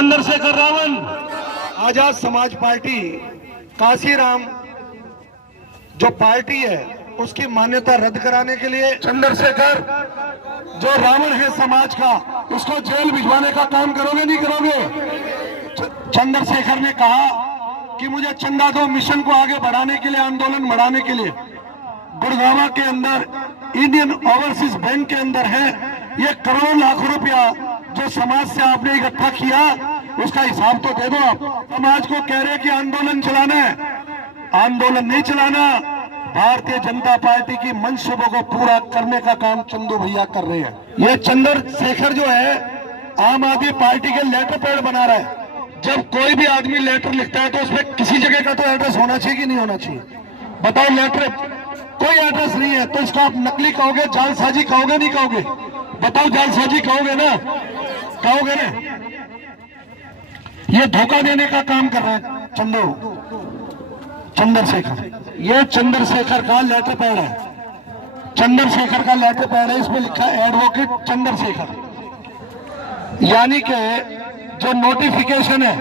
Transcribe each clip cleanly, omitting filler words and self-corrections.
Chandrashekhar Ravan Azad Samaj party Kashiram जो party है उसकी मान्यता रद्द कराने के लिए चंद्रशेखर जो रावण है समाज का, उसको जेल भिजवाने का काम करोगे नहीं करोगे? चंद्रशेखर ने कहा कि मुझे चंदा दो मिशन को आगे बढ़ाने के लिए, आंदोलन बढ़ाने के लिए। गुड़गांव के अंदर इंडियन ओवरसीज बैंक के अंदर है ये करोड़ों लाखों रुपया जो समाज से आपने इकट्ठा किया, उसका हिसाब तो दे दो आप। समाज को कह रहे कि आंदोलन चलाना है, आंदोलन नहीं चलाना। भारतीय जनता पार्टी की मंशूबों को पूरा करने का काम चंदू भैया कर रहे हैं। ये चंद्रशेखर जो है आम आदमी पार्टी के लेटर पैड बना रहा है। जब कोई भी आदमी लेटर लिखता है तो उसमें किसी जगह का तो एड्रेस होना चाहिए कि नहीं होना चाहिए? बताओ, लेटर कोई एड्रेस नहीं है तो इसको आप नकली कहोगे, जालसाजी कहोगे, नहीं कहोगे? बताओ, जालसाजी कहोगे ना? कहोगे ना? ये धोखा देने का काम कर रहा है चंद्रशेखर। ये चंद्रशेखर का लेटर पैड है, चंद्रशेखर का लेटर पैड है। इसमें लिखा है एडवोकेट चंद्रशेखर। यानी कि जो नोटिफिकेशन है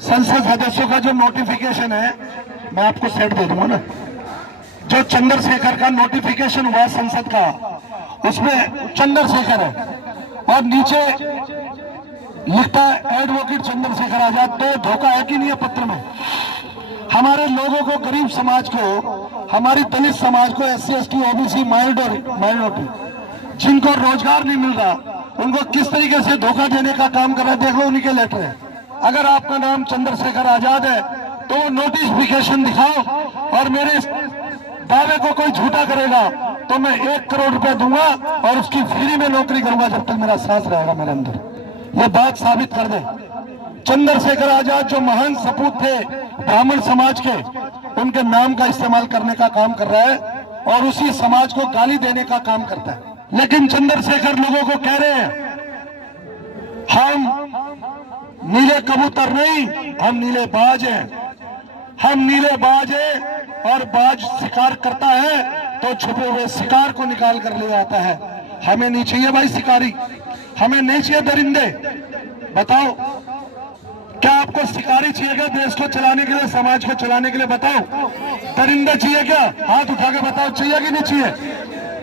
संसद सदस्यों का, जो नोटिफिकेशन है, मैं आपको सेट दे दूंगा ना, जो चंद्रशेखर का नोटिफिकेशन हुआ संसद का, उसमें चंद्रशेखर है और नीचे लिखता है एडवोकेट चंद्रशेखर आजाद। तो धोखा है कि नहीं है पत्र में? हमारे लोगों को, गरीब समाज को, हमारी दलित समाज को, SC ST OBC माइनॉरिटी जिनको रोजगार नहीं मिल रहा, उनको किस तरीके से धोखा देने का काम कर रहा है, देख लो, उन्हीं के लेटर है। अगर आपका नाम चंद्रशेखर आजाद है तो नोटिफिकेशन दिखाओ, और मेरे दावे को कोई झूठा करेगा तो मैं 1 करोड़ रुपए दूंगा और उसकी फ्री में नौकरी करूंगा जब तक मेरा सांस रहेगा मेरे अंदर। ये बात साबित कर दे। चंद्रशेखर आजाद जो महान सपूत थे ब्राह्मण समाज के, उनके नाम का इस्तेमाल करने का काम कर रहा है और उसी समाज को गाली देने का काम करता है। लेकिन चंद्रशेखर लोगों को कह रहे हैं हम नीले कबूतर नहीं, हम नीले बाज हैं। हम नीले बाज हैं और बाज शिकार करता है तो छुपे हुए शिकार को निकाल कर ले आता है। हमें नहीं चाहिए भाई शिकारी, हमें नहीं चाहिए दरिंदे। बताओ, क्या आपको शिकारी चाहिए क्या देश को चलाने के लिए, समाज को चलाने के लिए? बताओ, दरिंदे चाहिए क्या? हाथ उठा के बताओ, चाहिए कि नहीं चाहिए?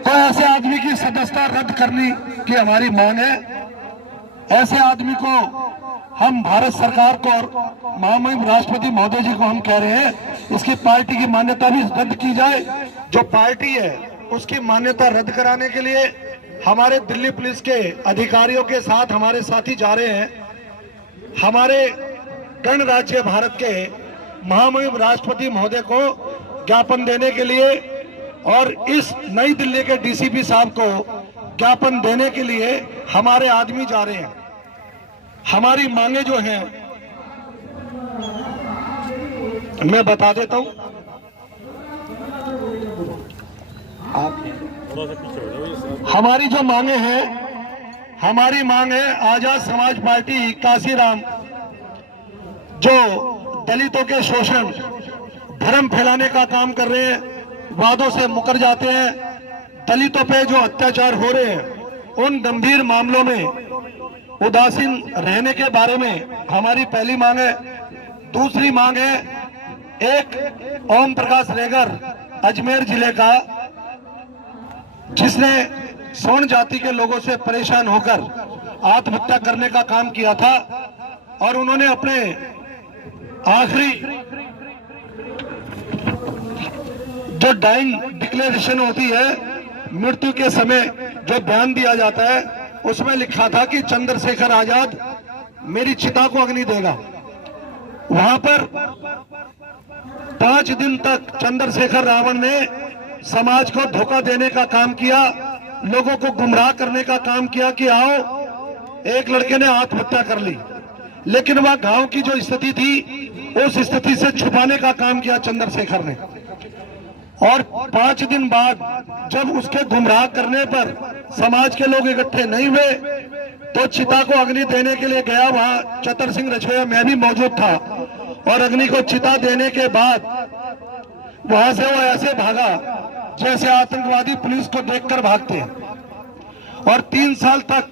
तो ऐसे आदमी की सदस्यता रद्द करने की हमारी मांग है। ऐसे आदमी को हम भारत सरकार को और महामहिम राष्ट्रपति महोदय जी को हम कह रहे हैं, इसकी पार्टी की मान्यता भी रद्द की जाए। जो पार्टी है उसकी मान्यता रद्द कराने के लिए हमारे दिल्ली पुलिस के अधिकारियों के साथ हमारे साथी जा रहे हैं। हमारे गणराज्य भारत के महामहिम राष्ट्रपति महोदय को ज्ञापन देने के लिए और इस नई दिल्ली के DCP साहब को ज्ञापन देने के लिए हमारे आदमी जा रहे हैं। हमारी मांगे जो हैं मैं बता देता हूं। हमारी जो मांगे हैं, हमारी मांग है आजाद समाज पार्टी काशीराम जो दलितों के शोषण, धर्म फैलाने का काम कर रहे हैं, वादों से मुकर जाते हैं, दलितों पे जो अत्याचार हो रहे हैं उन गंभीर मामलों में उदासीन रहने के बारे में हमारी पहली मांग है। दूसरी मांग है, एक ओम प्रकाश रेगर अजमेर जिले का, जिसने सोन जाति के लोगों से परेशान होकर आत्महत्या करने का काम किया था और उन्होंने अपने आखिरी जो डाइंग डिक्लेरेशन होती है, मृत्यु के समय जो बयान दिया जाता है, उसमें लिखा था कि चंद्रशेखर आजाद मेरी चिता को अग्नि देगा। वहां पर 5 दिन तक चंद्रशेखर रावण ने समाज को धोखा देने का काम किया, लोगों को गुमराह करने का काम किया कि आओ, एक लड़के ने आत्महत्या कर ली। लेकिन वह गांव की जो स्थिति थी उस स्थिति से छुपाने का काम किया चंद्रशेखर ने। और 5 दिन बाद जब उसके गुमराह करने पर समाज के लोग इकट्ठे नहीं हुए तो चिता को अग्नि देने के लिए गया। वहां चतर सिंह रछोया, मैं भी मौजूद था, और अग्नि को चिता देने के बाद वहां से वो ऐसे भागा जैसे आतंकवादी पुलिस को देखकर भागते हैं। और 3 साल तक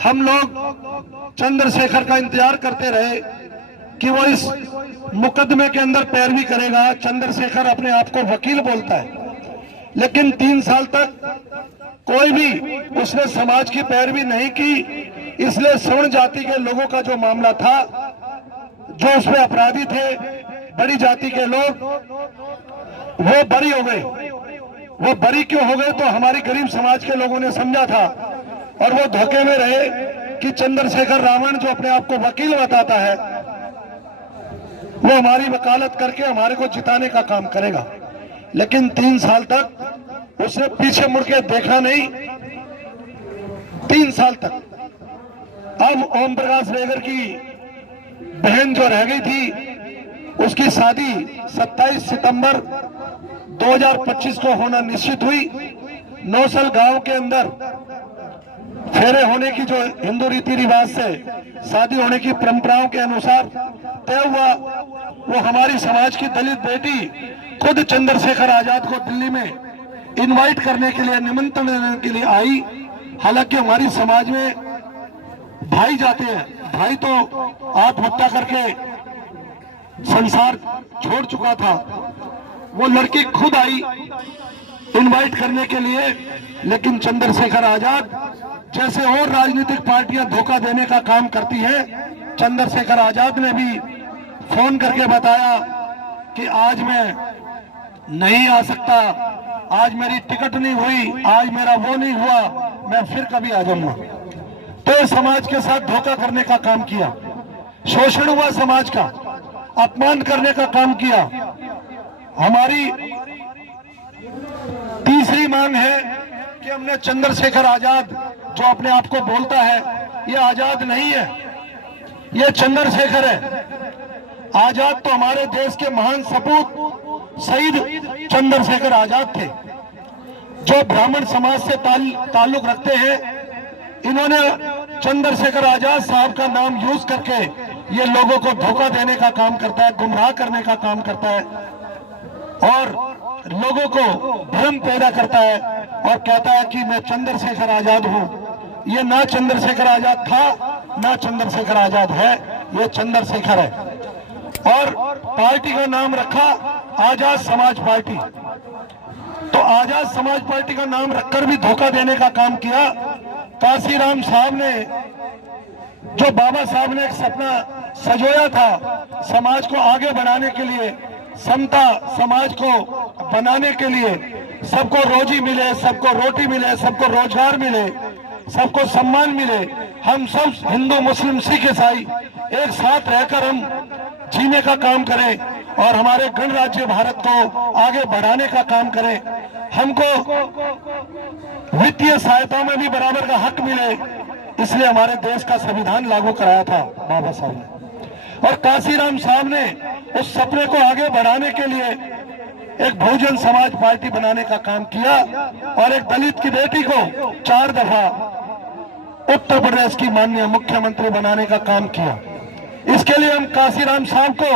हम लोग चंद्रशेखर का इंतजार करते रहे कि वो इस मुकदमे के अंदर पैरवी करेगा। चंद्रशेखर अपने आप को वकील बोलता है, लेकिन 3 साल तक कोई भी उसने समाज की पैरवी नहीं की। इसलिए सवर्ण जाति के लोगों का जो मामला था, जो उसमें अपराधी थे बड़ी जाति के लोग, वो बरी हो गए। वो बरी क्यों हो गए? तो हमारी गरीब समाज के लोगों ने समझा था और वो धोखे में रहे कि चंद्रशेखर रावण जो अपने आप को वकील बताता है, वो हमारी वकालत करके हमारे को जिताने का काम करेगा। लेकिन 3 साल तक उसने पीछे मुड़ के देखा नहीं। 3 साल तक। अब ओम प्रकाश रेगर की बहन जो रह गई थी, उसकी शादी 27 सितंबर 2025 को होना निश्चित हुई। नौसल गांव के अंदर फेरे होने की जो हिंदू रीति रिवाज से शादी होने की परंपराओं के अनुसार तय हुआ, वो हमारी समाज की दलित बेटी खुद चंद्रशेखर आजाद को दिल्ली में इनवाइट करने के लिए, निमंत्रण देने के लिए आई। हालांकि हमारी समाज में भाई जाते हैं, भाई तो आत्महत्या करके संसार छोड़ चुका था। वो लड़की खुद आई इनवाइट करने के लिए, लेकिन चंद्रशेखर आजाद जैसे और राजनीतिक पार्टियां धोखा देने का काम करती है, चंद्रशेखर आजाद ने भी फोन करके बताया कि आज मैं नहीं आ सकता, आज मेरी टिकट नहीं हुई, आज मेरा वो नहीं हुआ, मैं फिर कभी आ जाऊंगा। तो समाज के साथ धोखा करने का काम किया, शोषण हुआ समाज का, अपमान करने का काम किया। हमारी तीसरी मांग है कि हमने चंद्रशेखर आजाद जो अपने आप को बोलता है, ये आजाद नहीं है, ये चंद्रशेखर है। आजाद तो हमारे देश के महान सपूत शहीद चंद्रशेखर आजाद थे, जो ब्राह्मण समाज से ताल्लुक रखते हैं। इन्होंने चंद्रशेखर आजाद साहब का नाम यूज करके ये लोगों को धोखा देने का काम करता है, गुमराह करने का काम करता है और लोगों को भ्रम पैदा करता है और कहता है कि मैं चंद्रशेखर आजाद हूं। ये ना चंद्रशेखर आजाद था, ना चंद्रशेखर आजाद है, ये चंद्रशेखर है। और पार्टी का नाम रखा आजाद समाज पार्टी। तो आजाद समाज पार्टी का नाम रखकर भी धोखा देने का काम किया। काशीराम साहब ने, जो बाबा साहब ने एक सपना सजोया था समाज को आगे बढ़ाने के लिए, समता समाज को बनाने के लिए, सबको रोजी मिले, सबको रोटी मिले, सबको रोजगार मिले, सबको सम्मान मिले, हम सब हिंदू मुस्लिम सिख ईसाई एक साथ रहकर हम जीने का काम करें और हमारे गणराज्य भारत को आगे बढ़ाने का काम करें। हमको वित्तीय सहायता में भी बराबर का हक मिले, इसलिए हमारे देश का संविधान लागू कराया था बाबा साहब ने। और काशीराम साहब ने उस सपने को आगे बढ़ाने के लिए एक बहुजन समाज पार्टी बनाने का काम किया और एक दलित की बेटी को 4 दफा उत्तर प्रदेश की माननीय मुख्यमंत्री बनाने का काम किया। इसके लिए हम काशीराम साहब को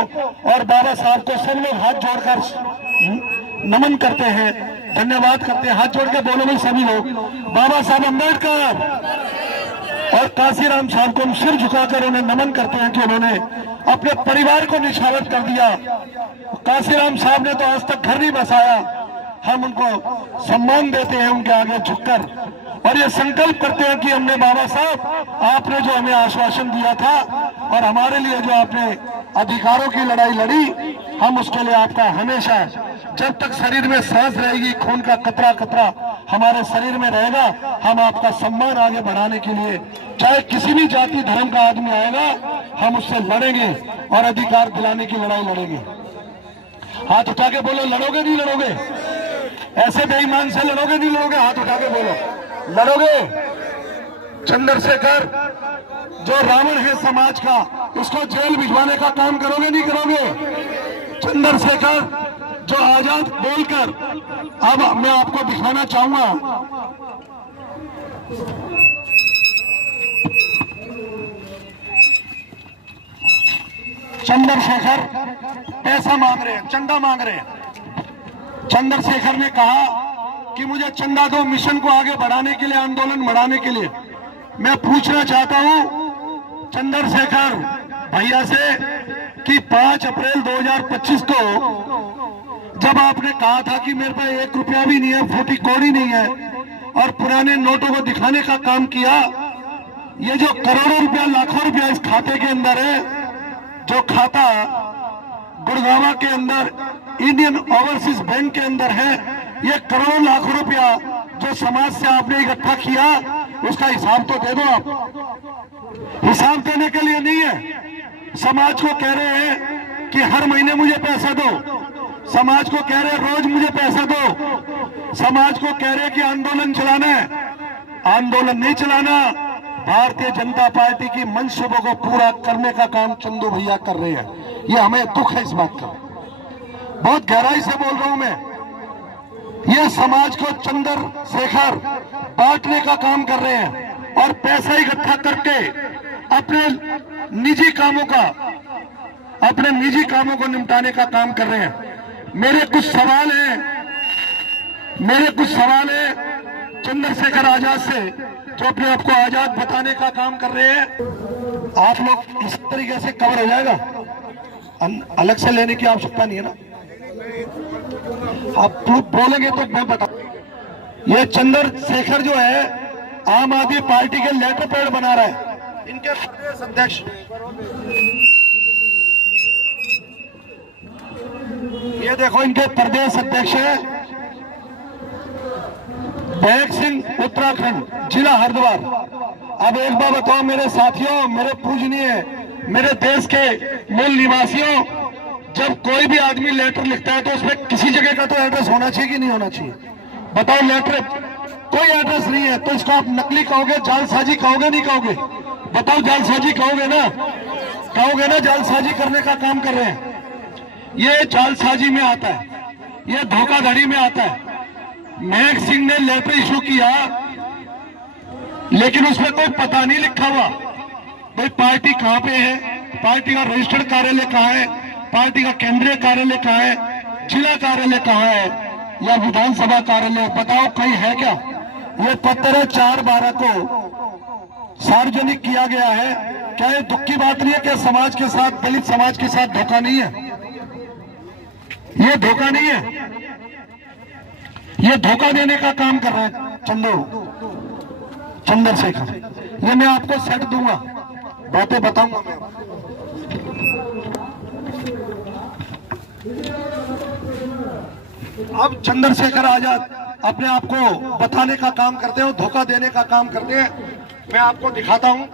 और बाबा साहब को सब लोग हाथ जोड़कर नमन करते हैं, धन्यवाद करते हैं। हाथ जोड़ के बोलो भाई सभी लोग, बाबा साहब अम्बेडकर और काशीराम साहब को हम सिर झुकाकर उन्हें नमन करते हैं कि उन्होंने अपने परिवार को निछावर कर दिया। काशीराम साहब ने तो आज तक घर नहीं बसाया, हम उनको सम्मान देते हैं उनके आगे झुककर और ये संकल्प करते हैं कि हमने बाबा साहब आपने जो हमें आश्वासन दिया था और हमारे लिए जो आपने अधिकारों की लड़ाई लड़ी, हम उसके लिए आपका हमेशा, जब तक शरीर में सांस रहेगी, खून का कतरा कतरा हमारे शरीर में रहेगा, हम आपका सम्मान आगे बढ़ाने के लिए, चाहे किसी भी जाति धर्म का आदमी आएगा, हम उससे लड़ेंगे और अधिकार दिलाने की लड़ाई लड़ेंगे। हाथ उठा के बोलो, लड़ोगे नहीं लड़ोगे? ऐसे बेईमान से लड़ोगे नहीं लड़ोगे? हाथ उठा के बोलो, लड़ोगे? चंद्रशेखर जो रावण है समाज का, उसको जेल भिजवाने का काम करोगे नहीं करोगे? चंद्रशेखर जो आजाद बोलकर, अब मैं आपको दिखाना चाहूंगा, चंद्रशेखर पैसा मांग रहे हैं, चंदा मांग रहे हैं। चंद्रशेखर ने कहा कि मुझे चंदा दो मिशन को आगे बढ़ाने के लिए, आंदोलन बढ़ाने के लिए। मैं पूछना चाहता हूं चंद्रशेखर भैया से कि 5 अप्रैल 2025 को जब आपने कहा था कि मेरे पास 1 रुपया भी नहीं है, फूटी कौड़ी नहीं है, और पुराने नोटों को दिखाने का काम किया, ये जो करोड़ों रुपया लाखों रुपया इस खाते के अंदर है, जो खाता गुड़गांव के अंदर इंडियन ओवरसीज बैंक के अंदर है, ये करोड़ों लाखों रुपया जो समाज से आपने इकट्ठा किया, उसका हिसाब तो दे दो आप। हिसाब देने के लिए नहीं है, समाज को कह रहे हैं कि हर महीने मुझे पैसा दो, समाज को कह रहे हैं रोज मुझे पैसा दो, समाज को कह रहे हैं कि आंदोलन चलाना है। आंदोलन नहीं चलाना, भारतीय जनता पार्टी की मंशूबों को पूरा करने का काम चंदू भैया कर रहे हैं। ये हमें दुख है इस बात का, बहुत गहराई से बोल रहा हूं मैं। ये समाज को चंद्रशेखर बांटने का काम कर रहे हैं और पैसा इकट्ठा करके अपने निजी कामों को निपटाने का काम कर रहे हैं। मेरे कुछ सवाल है चंद्रशेखर आजाद से, जो अपने आप को आजाद बताने का काम कर रहे हैं। आप लोग इस तरीके से कवर हो जाएगा, अलग से लेने की आवश्यकता नहीं है ना, आप बोलेंगे तो मैं बता। ये चंद्रशेखर जो है आम आदमी पार्टी के लेटर पैड बना रहा है, इनके प्रदेश अध्यक्ष, ये देखो इनके प्रदेश अध्यक्ष है बैग सिंह, उत्तराखंड, जिला हरिद्वार। अब एक बार बताओ मेरे साथियों, मेरे पूजनीय, मेरे देश के मूल निवासियों, जब कोई भी आदमी लेटर लिखता है तो उसमें किसी जगह का तो एड्रेस होना चाहिए कि नहीं होना चाहिए? बताओ, लेटर कोई एड्रेस नहीं है तो इसको आप नकली कहोगे, जालसाजी कहोगे, नहीं कहोगे? बताओ, जालसाजी कहोगे ना? कहोगे ना, जालसाजी करने का काम कर रहे हैं। ये जालसाजी में आता है, ये धोखाधड़ी में आता है। महक सिंह ने लेटर इशू किया लेकिन उसमें कोई पता नहीं लिखा हुआ, भाई पार्टी कहां पे है, पार्टी का रजिस्टर्ड कार्यालय कहां है, पार्टी का केंद्रीय कार्यालय कहां है, जिला कार्यालय कहां है, या विधानसभा कार्यालय, बताओ कहीं है क्या? ये पत्र 4/12 को सार्वजनिक किया गया है। क्या ये दुख की बात नहीं है कि समाज के साथ, दलित समाज के साथ धोखा नहीं है? ये धोखा नहीं है, ये धोखा देने का काम कर रहे हैं चंद्रशेखर। ये मैं आपको सेट दूंगा, बातें बताऊंगा मैं। अब चंद्रशेखर आजाद अपने आप को बताने का काम करते हैं, धोखा देने का काम करते हैं। मैं आपको दिखाता हूं,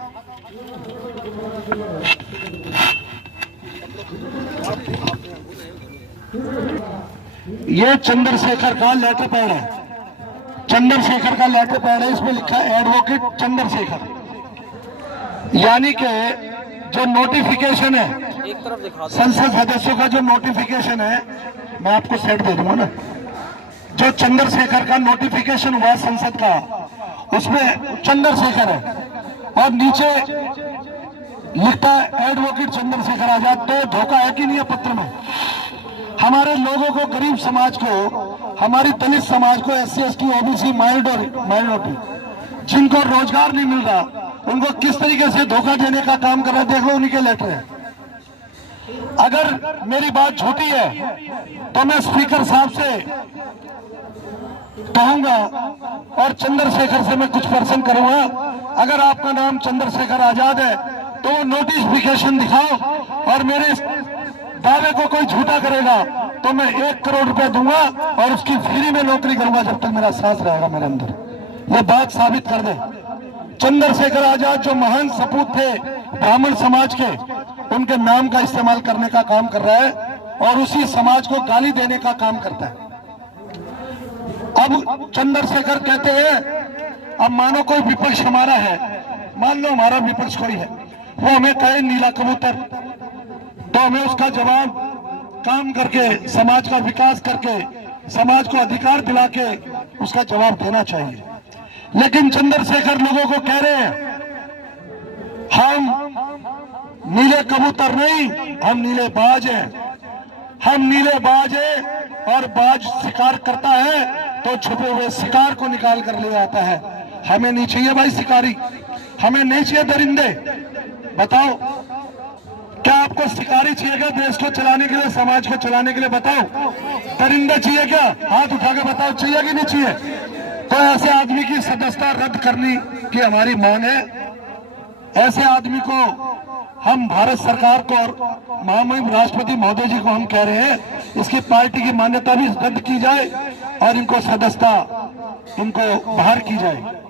ये चंद्रशेखर का लेटर पैड है, चंद्रशेखर का लेटर पैड है, इसमें लिखा है एडवोकेट चंद्रशेखर। यानी कि जो नोटिफिकेशन है संसद सदस्यों का, जो नोटिफिकेशन है, मैं आपको सेट दे दूंगा ना, जो चंद्रशेखर का नोटिफिकेशन हुआ संसद का, उसमें चंद्रशेखर है और नीचे लिखता है एडवोकेट चंद्रशेखर आजाद। तो धोखा है कि नहीं है पत्र में? हमारे लोगों को, गरीब समाज को, हमारी दलित समाज को, SC ST OBC माइनॉरिटी जिनको रोजगार नहीं मिल रहा, उनको किस तरीके से धोखा देने का काम कर रहा है, देख लो, उन्हीं के लेटर है। अगर मेरी बात झूठी है तो मैं स्पीकर साहब से कहूंगा और चंद्रशेखर से मैं कुछ प्रश्न करूंगा। अगर आपका नाम चंद्रशेखर आजाद है तो नोटिफिकेशन दिखाओ, और मेरे इस दावे को कोई झूठा करेगा तो मैं 1 करोड़ रुपए दूंगा और उसकी फ्री में नौकरी करूंगा जब तक मेरा सांस रहेगा मेरे अंदर। ये बात साबित कर दे। चंद्रशेखर आजाद जो महान सपूत थे ब्राह्मण समाज के, उनके नाम का इस्तेमाल करने का काम कर रहा है और उसी समाज को गाली देने का काम करता है। अब चंद्रशेखर कहते हैं, अब मानो कोई विपक्ष हमारा है, मान लो हमारा विपक्ष कोई है, वो हमें कहे नीला कबूतर, तो हमें उसका जवाब काम करके, समाज का विकास करके, समाज को अधिकार दिला के उसका जवाब देना चाहिए। लेकिन चंद्रशेखर लोगों को कह रहे हैं, हम नीले कबूतर नहीं, हम नीले बाज हैं, हम नीले बाज हैं, और बाज शिकार करता है तो छुपे हुए शिकार को निकाल कर ले आता है। हमें नहीं चाहिए भाई शिकारी, हमें नहीं चाहिए दरिंदे। बताओ, क्या आपको शिकारी चाहिए क्या देश को चलाने के लिए, समाज को चलाने के लिए? बताओ, दरिंदे चाहिए क्या? हाथ उठा के बताओ, चाहिए कि नहीं चाहिए? तो ऐसे आदमी की सदस्यता रद्द करने की हमारी मांग है। ऐसे आदमी को हम भारत सरकार को और महामहिम राष्ट्रपति महोदय जी को हम कह रहे हैं, इसकी पार्टी की मान्यता भी रद्द की जाए और इनको सदस्यता इनको बाहर की जाए।